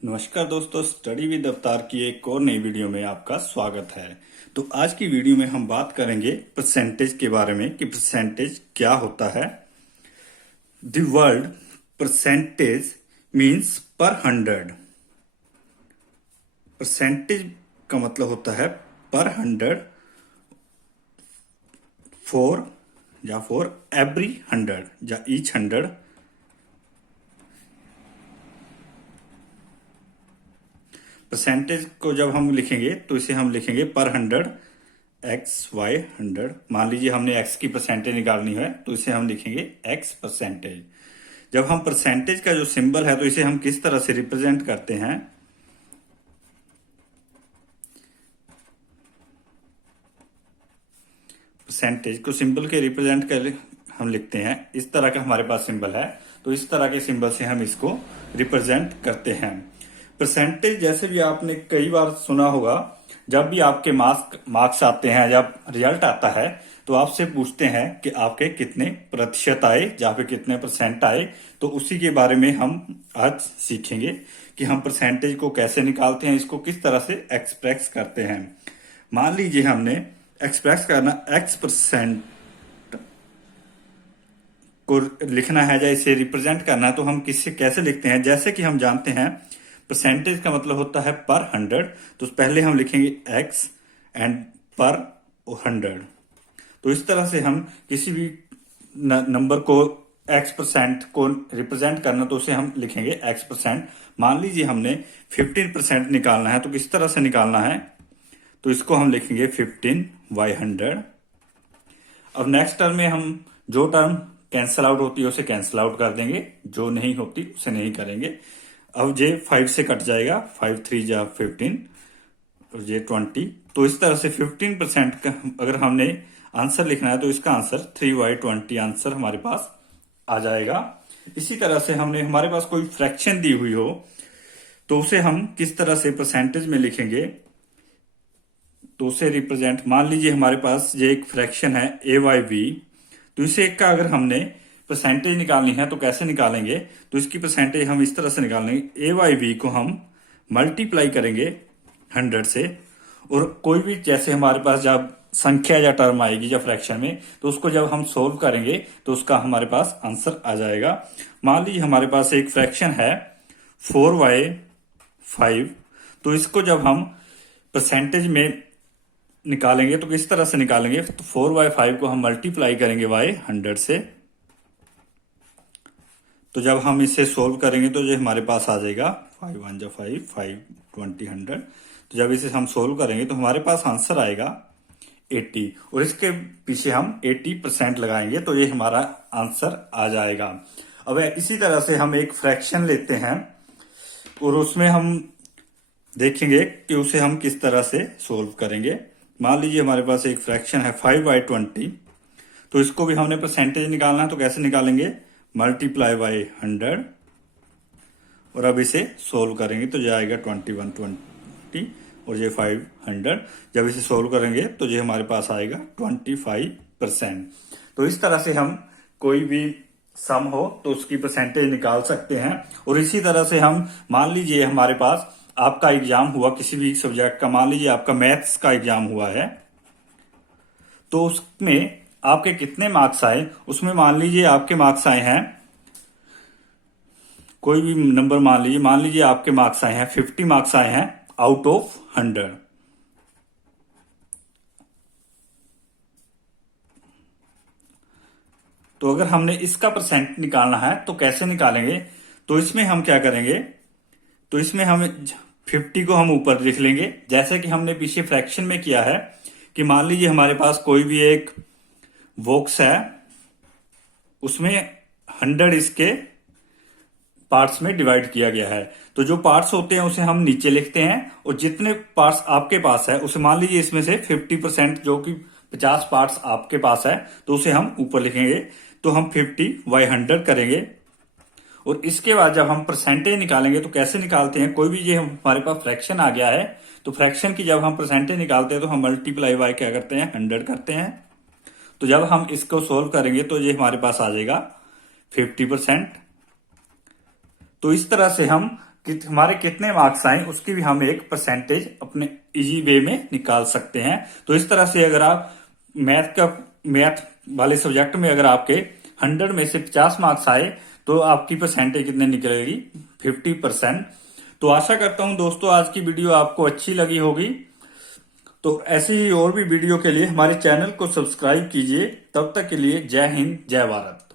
नमस्कार दोस्तों, study with अवतार की एक और नई वीडियो में आपका स्वागत है। तो आज की वीडियो में हम बात करेंगे परसेंटेज के बारे में कि परसेंटेज क्या होता है। द वर्ड परसेंटेज मीन्स पर 100। परसेंटेज का मतलब होता है पर 100, फॉर एवरी 100 या ईच 100। परसेंटेज को जब हम लिखेंगे तो इसे हम लिखेंगे पर 100 एक्स वाई 100। मान लीजिए हमने एक्स की परसेंटेज निकालनी है तो इसे हम लिखेंगे एक्स परसेंटेज। जब हम परसेंटेज का जो सिंबल है तो इसे हम किस तरह से रिप्रेजेंट करते हैं, परसेंटेज को सिंबल के रिप्रेजेंट कर हम लिखते हैं। इस तरह का हमारे पास सिंबल है तो इस तरह के सिंबल से हम इसको रिप्रेजेंट करते हैं। परसेंटेज जैसे भी आपने कई बार सुना होगा, जब भी आपके मार्क्स आते हैं, जब रिजल्ट आता है तो आपसे पूछते हैं कि आपके कितने प्रतिशत आए या फिर कितने परसेंट आए। तो उसी के बारे में हम आज सीखेंगे कि हम परसेंटेज को कैसे निकालते हैं, इसको किस तरह से एक्सप्रेस करते हैं। मान लीजिए हमने एक्सप्रेस करना एक्स परसेंट को लिखना है या इसे रिप्रेजेंट करना है तो हम किससे कैसे लिखते हैं। जैसे कि हम जानते हैं परसेंटेज का मतलब होता है पर 100, तो पहले हम लिखेंगे एक्स एंड पर 100। तो इस तरह से हम किसी भी नंबर को एक्स परसेंट को रिप्रेजेंट करना तो उसे हम लिखेंगे एक्स परसेंट। मान लीजिए हमने 15% निकालना है तो किस तरह से निकालना है, तो इसको हम लिखेंगे 15/100। अब नेक्स्ट टर्म में हम जो टर्म कैंसल आउट होती है उसे कैंसल आउट कर देंगे, जो नहीं होती उसे नहीं करेंगे। अब ये 5 से कट जाएगा, 5 3 जा 15 और ये 20। तो इस तरह से 15% का अगर हमने आंसर लिखना है तो इसका आंसर 3/20 आंसर हमारे पास आ जाएगा। इसी तरह से हमने हमारे पास कोई फ्रैक्शन दी हुई हो तो उसे हम किस तरह से परसेंटेज में लिखेंगे, तो उसे रिप्रेजेंट, मान लीजिए हमारे पास ये एक फ्रैक्शन है a/b, तो इसे का अगर हमने परसेंटेज निकालनी है तो कैसे निकालेंगे, तो इसकी परसेंटेज हम इस तरह से निकालेंगे। a/b को हम मल्टीप्लाई करेंगे 100 से, और कोई भी जैसे हमारे पास जब संख्या या टर्म आएगी या फ्रैक्शन में तो उसको जब हम सोल्व करेंगे तो उसका हमारे पास आंसर आ जाएगा। मान लीजिए हमारे पास एक फ्रैक्शन है 4/5, तो इसको जब हम परसेंटेज में निकालेंगे तो किस तरह से निकालेंगे, तो 4/5 को हम मल्टीप्लाई करेंगे बाय 100 से। तो जब हम इसे सोल्व करेंगे तो जो हमारे पास आ जाएगा 5 1 जा 5 5 20 100। तो जब इसे हम सोल्व करेंगे तो हमारे पास आंसर आएगा 80, और इसके पीछे हम 80% लगाएंगे तो ये हमारा आंसर आ जाएगा। अब इसी तरह से हम एक फ्रैक्शन लेते हैं और उसमें हम देखेंगे कि उसे हम किस तरह से सोल्व करेंगे। मान लीजिए हमारे पास एक फ्रैक्शन है 5/20, तो इसको भी हमने परसेंटेज निकालना है तो कैसे निकालेंगे, मल्टीप्लाई बाय 100, और अब इसे सोल्व करेंगे तो जाएगा 21/20 और ये 500। जब इसे सोल्व करेंगे तो ये हमारे पास आएगा 25%। तो इस तरह से हम कोई भी सम हो तो उसकी परसेंटेज निकाल सकते हैं। और इसी तरह से हम, मान लीजिए हमारे पास आपका एग्जाम हुआ किसी भी सब्जेक्ट का, मान लीजिए आपका मैथ्स का एग्जाम हुआ है, तो उसमें आपके कितने मार्क्स आए, उसमें मान लीजिए आपके मार्क्स आए हैं, कोई भी नंबर मान लीजिए आपके मार्क्स आए हैं 50 मार्क्स आए हैं आउट ऑफ 100। तो अगर हमने इसका परसेंट निकालना है तो कैसे निकालेंगे, तो इसमें हम क्या करेंगे, तो इसमें हम 50 को हम ऊपर लिख लेंगे, जैसे कि हमने पीछे फ्रैक्शन में किया है कि मान लीजिए हमारे पास कोई भी एक बॉक्स है, उसमें 100 इसके पार्ट्स में डिवाइड किया गया है। तो जो पार्ट्स होते हैं उसे हम नीचे लिखते हैं, और जितने पार्ट्स आपके पास है उसे, मान लीजिए इसमें से 50% जो कि 50 पार्ट्स आपके पास है तो उसे हम ऊपर लिखेंगे। तो हम 50/100 करेंगे, और इसके बाद जब हम परसेंटेज निकालेंगे तो कैसे निकालते हैं, कोई भी ये हमारे पास फ्रैक्शन आ गया है तो फ्रैक्शन की जब हम परसेंटेज निकालते हैं तो हम मल्टीप्लाई बाय क्या करते हैं, 100 करते हैं। तो जब हम इसको सोल्व करेंगे तो ये हमारे पास आ जाएगा 50%। तो इस तरह से हम हमारे कितने मार्क्स आए उसकी भी हम एक परसेंटेज अपने इजी वे में निकाल सकते हैं। तो इस तरह से अगर आप मैथ वाले सब्जेक्ट में अगर आपके 100 में से 50 मार्क्स आए तो आपकी परसेंटेज कितने निकलेगी, 50%। तो आशा करता हूं दोस्तों आज की वीडियो आपको अच्छी लगी होगी। तो ऐसी ही और भी वीडियो के लिए हमारे चैनल को सब्सक्राइब कीजिए। तब तक के लिए जय हिंद, जय भारत।